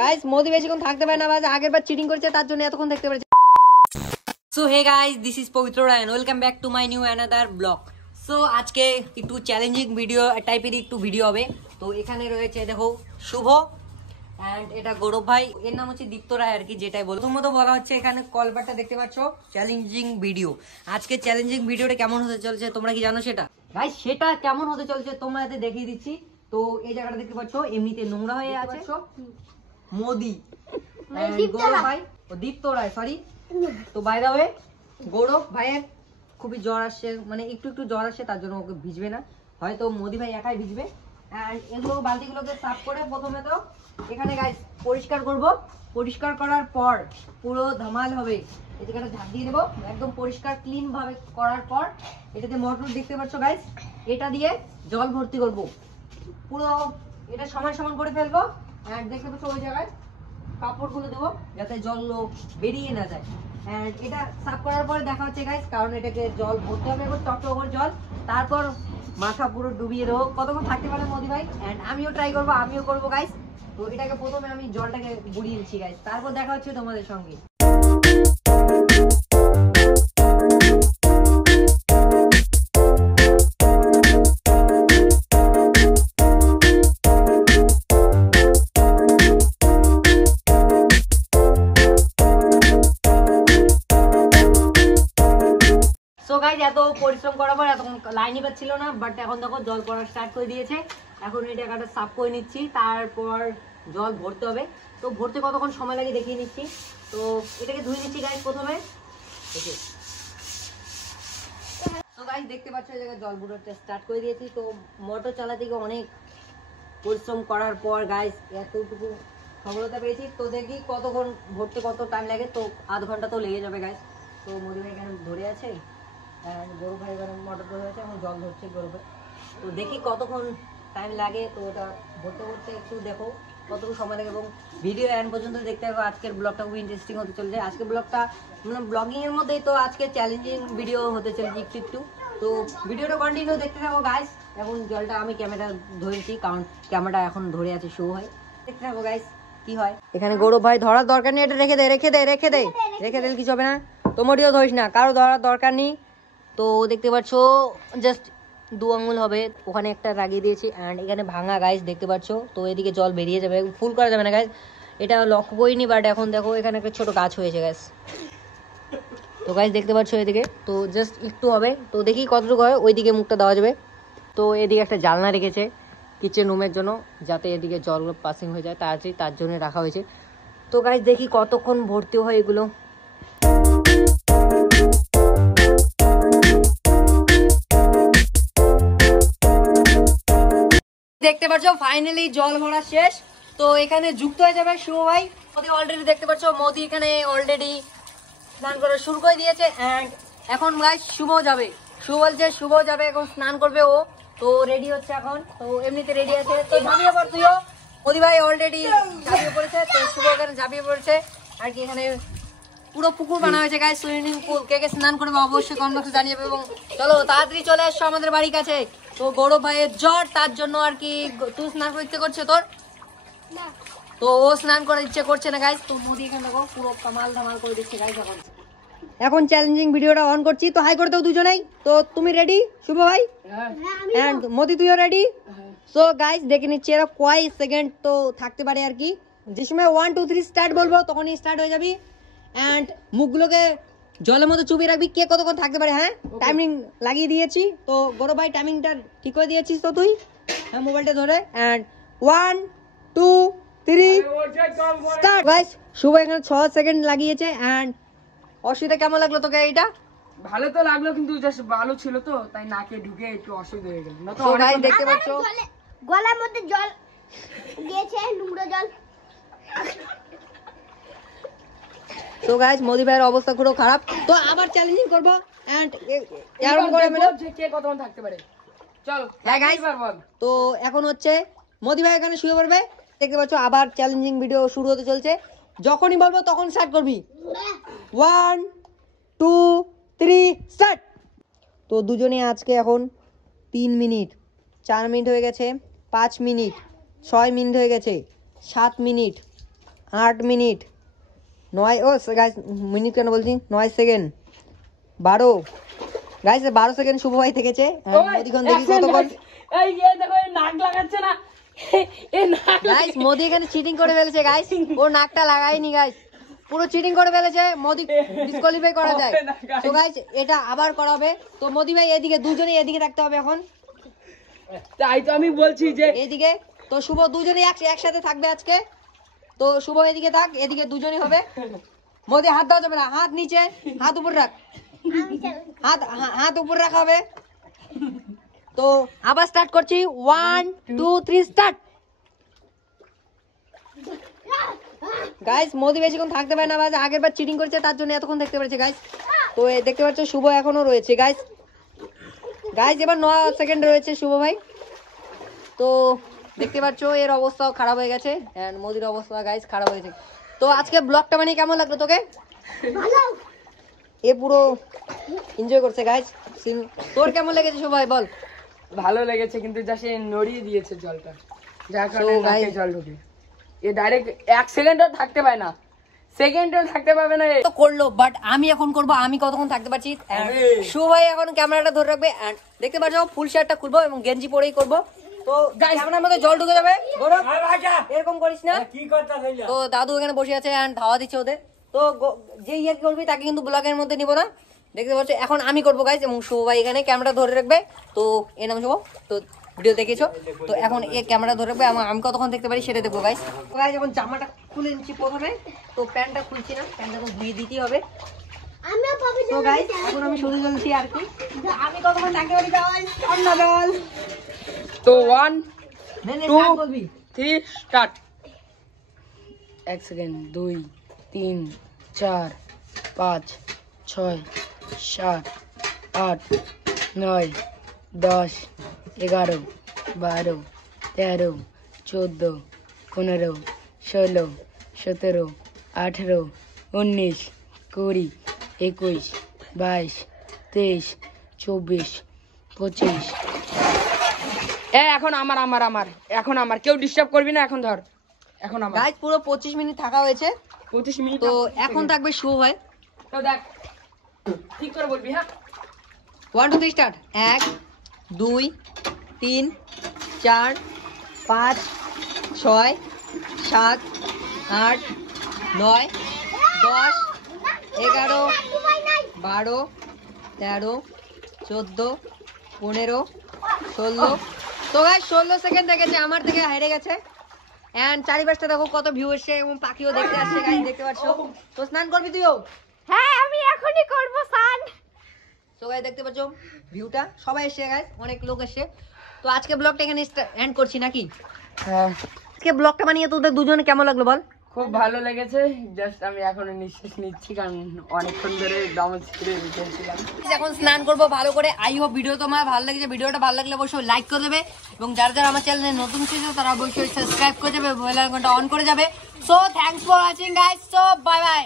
Guys Modi বেশিক্ষণ থাকতে পারে না, আগের বার চিটিং করেছে তার জন্য এতক্ষণ দেখতে পেরেছে। So hey guys, this is Pabitra Rayan, welcome back to my new another blog. So আজকে একটু চ্যালেঞ্জিং ভিডিও টাইপের একটু ভিডিও হবে। তো এখানে রয়েছে দেখো শুভ অ্যান্ড এটা গৌরব ভাই, এর নাম হচ্ছে দীপ্ত রায় আর কি, যেটাই বলো প্রথমত বলা হচ্ছে। এখানে কলবারটা দেখতে পাচ্ছ, চ্যালেঞ্জিং ভিডিও। আজকে চ্যালেঞ্জিং ভিডিওটা কেমন হতে চলছে তোমরা কি জানো সেটা? গাইস সেটা কেমন হতে চলছে তোমরা এতে দেখিয়ে দিচ্ছি। তো এই জায়গাটা দেখতে পাচ্ছ এমনিতে নোংরা হয়ে আছে, মোদি গৌরব ভাই ও দীপ্ত রায় সরি। তো বাই দা ওয়ে গৌরব ভাইয়ের খুবই জ্বর আসছে, মানে একটু একটু জ্বর আসছে, তার জন্য ওকে ভিজবে না, হয়তো মোদি ভাই একাই ভিজবে। অ্যান্ড এগুলো বালতিগুলোকে সাফ করে প্রথমে তো এখানে গাইস পরিষ্কার করব। পরিষ্কার করার পর পুরো ধামাল হবে। এটাকে একটা ঝাঁপ দিয়ে দেবো একদম পরিষ্কার ক্লিন ভাবে করার পর। এটাতে মোটর দেখতে পাচ্ছ গাইস, এটা দিয়ে জল ভর্তি করব পুরো, এটা সমান সমান করে ফেলবো। অ্যান্ড দেখতে পাচ্ছ ওই জায়গায় কাপড়গুলো দেবো যাতে জল বেরিয়ে না যায়। অ্যান্ড এটা সাফ করার পরে দেখা হচ্ছে গাইস, কারণ এটাকে জল ভরতে হবে এবং টকটক জল, তারপর মাথা পুরো ডুবিয়ে দেবো। কতক্ষণ থাকতে পারে মোদি ভাই, অ্যান্ড আমিও ট্রাই করবো, আমিও করবো গাইস। তো এটাকে প্রথমে আমি জলটাকে বুড়িয়ে দিচ্ছি গাইস, তারপর দেখা হচ্ছে তোমাদের সঙ্গে। সো গাইস এত পরিশ্রম করার পর এতক্ষণ লাইনই পাচ্ছিল না, বাট এখন দেখো জল পড়া স্টার্ট করে দিয়েছে। এখন এই জায়গাটা সাফ করে নিচ্ছি, তারপর জল ভরতে হবে। তো ভরতে কতক্ষণ সময় লাগে দেখিয়ে নিচ্ছি। তো এটাকে ধুয়ে নিচ্ছি গাইস প্রথমে। তো গাইস দেখতে পাচ্ছ এই জায়গায় জল ভরতে স্টার্ট করে দিয়েছি। তো মোটর চালাতে গিয়ে অনেক পরিশ্রম করার পর গাইস এতটুকু সফলতা পেয়েছি। তো দেখি কতক্ষণ ভরতে কত টাইম লাগে। তো আধ ঘন্টা তো লেগে যাবে গাইস। তো মোদি ভাই এখানে ধরে আছে, গরু ভাই এখানে মোটর ধরে আছে, এখন জল ধরছে গরু ভাই। তো দেখি কতক্ষণ টাইম লাগে। তো ওটা ভরতে ভরতে একটু দেখো কতটুকু সময় লাগে, এবং ভিডিও এন্ড পর্যন্ত দেখতে হবে। আজকের ব্লগটা খুব ইন্টারেস্টিং হতে চলছে। আজকের ব্লগটা মানে ব্লগিং এর মধ্যেই, তো আজকে চ্যালেঞ্জিং ভিডিও হতে চলছে একটু একটু। তো ভিডিওটা কন্টিনিউ দেখতে থাকো গাইস। এখন জলটা আমি ক্যামেরা ধরেছি, কারণ ক্যামেরাটা এখন ধরে আছে শো হয়। দেখতে থাকো গাইস কি হয়। এখানে গৌরব ভাই ধরার দরকার নেই, এটা রেখে দে রেখে দে রেখে দে রেখে দিলে কিছু হবে না। তোমারও ধরিস না, কারো ধরার দরকার নেই। তো দেখতে পাচ্ছ জাস্ট 2 আঙ্গুল হবে, ওখানে একটা লাগিয়ে দিয়েছি। অ্যান্ড এখানে ভাঙা গাইস দেখতে পাচ্ছ। তো এদিকে জল বেরিয়ে যাবে, ফুল করা যাবে না গাইস, এটা লক্ষ্য করিনি, বাট এখন দেখো এখানে একটা ছোট গাছ হয়েছে গাইস। তো গাইস দেখতে পাচ্ছ এদিকে, তো জাস্ট একটু হবে। তো দেখি কতটুকু হয়, ওইদিকে মুখটা দেওয়া যাবে। তো এদিকে একটা জানলা রেখেছে কিচেন রুমের জন্য, যাতে এদিকে জলগুলো পাসিং হয়ে যায় তাড়াতাড়ি, তার জন্য রাখা হয়েছে। তো গাইস দেখি কতক্ষণ ভর্তি হয় এগুলো। দেখতে পাচ্ছ ফাইনালি জল ভরা শেষ। তো এখানে যুক্ত হয়ে যাবে শুভ ভাই। মোদি অলরেডি দেখতে পাচ্ছ, মোদি এখানে অলরেডি স্নান করা শুরু করে দিয়েছে। অ্যান্ড এখন গাইস শুভ যাবে, শুভ বলছে শুভ যাবে এখন স্নান করবে ও। তো রেডি হচ্ছে এখন, তো এমনিতে রেডি আছে। তো ঝাঁপিয়ে পড় তুইও, মোদি ভাই অলরেডি ঝাঁপিয়ে পড়েছে। তো শুভ এখানে ঝাঁপিয়ে পড়েছে আর কি। এখানে পুরো পুকুর বানা হয়েছে গাইস, সুইমিং পুল। কে কে স্নান করবে অবশ্যই কমেন্ট বক্সে জানিয়ে দেবে। এবং চলো তাড়াতাড়ি চলে আসছো আমাদের বাড়ির কাছে। তো গৌরব ভাইয়ের জ্বর, তার জন্য আর কি। তুই স্নান করতে করছে তোর, তো ও স্নান করার ইচ্ছে করছে না গাইস। তো মোদি এখানে দেখো পুরো কামাল ধামাল করে দিচ্ছে গাইস। এখন চ্যালেঞ্জিং ভিডিওটা অন করছি, তো হাই করে দাও দুজনেই। তো তুমি রেডি শুভ ভাই, এন্ড মোদি তুইও রেডি? সো গাইস দেখে নিচ্ছি এরা কয় সেকেন্ড তো থাকতে পারে আর কি। যে সময় 1 2 3 স্টার্ট বলবো তখনই স্টার্ট হয়ে যাবি। অ্যান্ড মুখগুলোকে জলের মধ্যে চুপিয়ে রাখবি, কে কতক্ষণ থাকতে পারে। হ্যাঁ টাইমিং লাগিয়ে দিয়েছি। তো গৌরব ভাই টাইমিংটা ঠিক করে দিয়েছিস তো তুই? হ্যাঁ মোবাইলটা ধরে। And 1 2 3 start. গাইস শুভ এখানে 6 সেকেন্ড লাগিয়েছে। অ্যান্ড অসুবিধা কেমন লাগলো তোকে এইটা? ভালো তো লাগলো, কিন্তু জাস্ট ভালো ছিল তো তাই নাকে ঢুকে একটু অসুবিধা হয়ে গেল। না তো গাইস দেখতে পাচ্ছ গলার মধ্যে জল গিয়েছে, নোংরা জল। তো গাইস মোদি ভাইয়ের অবস্থা পুরো খারাপ। তো আবার চ্যালেঞ্জিং করব। এন্ড এরকম করে মানে কে কতক্ষণ থাকতে পারে। চল হ্যাঁ গাইস, তো এখন হচ্ছে মোদি ভাই এখানে শুয়ে পড়বে। দেখতে পাচ্ছ আবার চ্যালেঞ্জিং ভিডিও শুরু হতে চলছে। যখনই বলবো তখন স্টার্ট করবি। 1 2 3 স্টার্ট। তো দুজনে আজকে এখন 3 মিনিট, 4 মিনিট হয়ে গেছে, 5 মিনিট, 6 মিনিট হয়ে গেছে, 7 মিনিট, 8 মিনিট 9 ও গাইস মিনিট কেন বলছি 9 সেকেন্ড 12 গাইস 12 সেকেন্ড শুভ ভাই থেকেছে মোদিখন দেখি কতক্ষণ এই দেখো নাক লাগাচ্ছে না গাইস মোদি এখানে চিটিং করে ফেলেছে গাইস ও নাকটা লাগায়নি গাইস পুরো চিটিং করে ফেলেছে মোদি ডিসকোয়ালিফাই করা যায় তো গাইস এটা আবার করা হবে তো মোদি ভাই এদিকে দুজনেই এদিকে থাকতে হবে এখন তাই তো আমি বলছি যে এদিকে তো শুভ দুজনেই একসাথে থাকবে আজকে তো শুভ এদিকে থাক এদিকে দুজনেই হবে মোদি হাত দেওয়া যাবে না হাত নিচে হাত উপর রাখ হাত উপর রাখা হবে তো আবার স্টার্ট করছি 1 2 3 স্টার্ট গাইস মোদি বেশিক্ষণ থাকতে পারে না আগের বার চিটিং করেছে তার জন্য এতক্ষণ দেখতে পেরেছে গাইস তো দেখতে পাচ্ছ শুভ এখনো রয়েছে গাইস এবার 9 সেকেন্ড রয়েছে শুভ ভাই তো দেখতে পাচ্ছ এর অবস্থাও খারাপ হয়ে গেছে এন্ড মোদির অবস্থা গাইস খারাপ হয়েছে তো আজকে ব্লগটা মানে কেমন লাগলো তোকে ভালো এ পুরো এনজয় করছে গাইস তোর কেমন লেগেছে শুভ ভাই বল ভালো লেগেছে কিন্তু যা সে নড়িয়ে দিয়েছে জলটা যার কারণে নাকে জল ঢুকে এ ডাইরেক্ট 1 সেকেন্ডও থাকতে পারে না সেকেন্ডও থাকতে পারবে না তো করলো বাট আমি এখন করব আমি কতক্ষণ থাকতে পারছি শুভ ভাই এখন ক্যামেরাটা ধরে রাখবে এন্ড দেখতে পাচ্ছ ফুল শার্টটা খুলবো এবং গেঞ্জি পরেই করব তো ক্যামেরার মধ্যে জল ঢুকে যাবে গৌরব এরকম করিস না কি করতে তো দাদু এখানে বসে আছে এন্ড ধাওয়া দিচ্ছে ওদের তো যে ইয়ে করবি তাকে কিন্তু ব্লগের মধ্যে নিব না দেখতে পাচ্ছ এখন আমি করবো গাইজ এবং শুভ ভাই এখানে ক্যামেরা ধরে রাখবে তো এ নাম শুভ তো ভিডিও দেখেছো তো এখন এ ক্যামেরা ধরে রাখবে এবং আমি কতক্ষণ দেখতে পারি সেটা দেখবো গাইজ গাইজ এখন জামাটা খুলে নিচ্ছি প্রথমে তো প্যান্টটা খুলছি না প্যান্টটা তো ধুয়ে দিতেই হবে আমিও পাবো তো গাইজ এখন আমি শুধু চলছি আর কি আমি কতক্ষণ থাকতে পারি গাইজ ঠান্ডা জল তো 1 নে স্টার্ট করবি 3 স্টার্ট 1 সেকেন্ড 2 3 4 5 6 7 8 9 10 11 12 13 14 15 16 17 18 19 20 21 22 23 24 25 এখন আমার এখন আমার কেউ ডিস্টার্ব করবি না এখন ধর এখন আমার গাইজ পুরো 25 মিনিট থাকা হয়েছে 25 মিনিট তো এখন থাকবে শুভ ভাই তো দেখ ঠিক করে বলবি হ্যাঁ 1 2 3 স্টার্ট 1 2 3 4 5 6 7 8 9 10 11 12 13 14 15 16 তো গাইস 16 সেকেন্ড দেখেছে আমার থেকে হেরে গেছে এন্ড চারিপাশটা দেখো কত ভিউ এসছে এবং পাখিও দেখতে আসছে গাইস দেখতে পাচ্ছ তো স্নান করবি তুইও হ্যাঁ আমি এখনই করব স্নান তো গাইস দেখতে পাচ্ছ ভিউটা সবাই এসছে গাইস অনেক লোক এসছে তো আজকে ব্লগটা এখানে এন্ড করছি নাকি হ্যাঁ আজকে ব্লগটা বানিয়ে তোদের দুজনে কেমন লাগলো বল খুব ভালো লেগেছে জাস্ট আমি এখনো নিঃশ্বাস নিচ্ছি কারণ অনেকক্ষণ ধরে দম ছিঁড়ে রেখেছিলাম এখন স্নান করবো ভালো করে আই হোপ ভিডিও তোমার ভালো লেগেছে ভিডিওটা ভালো লাগলে অবশ্যই লাইক করে দেবে এবং যারা যারা আমার চ্যানেলে নতুন ছিল তারা অবশ্যই সাবস্ক্রাইব করে যাবে বেল আইকনটা অন করে যাবে so thanks for watching guys so bye bye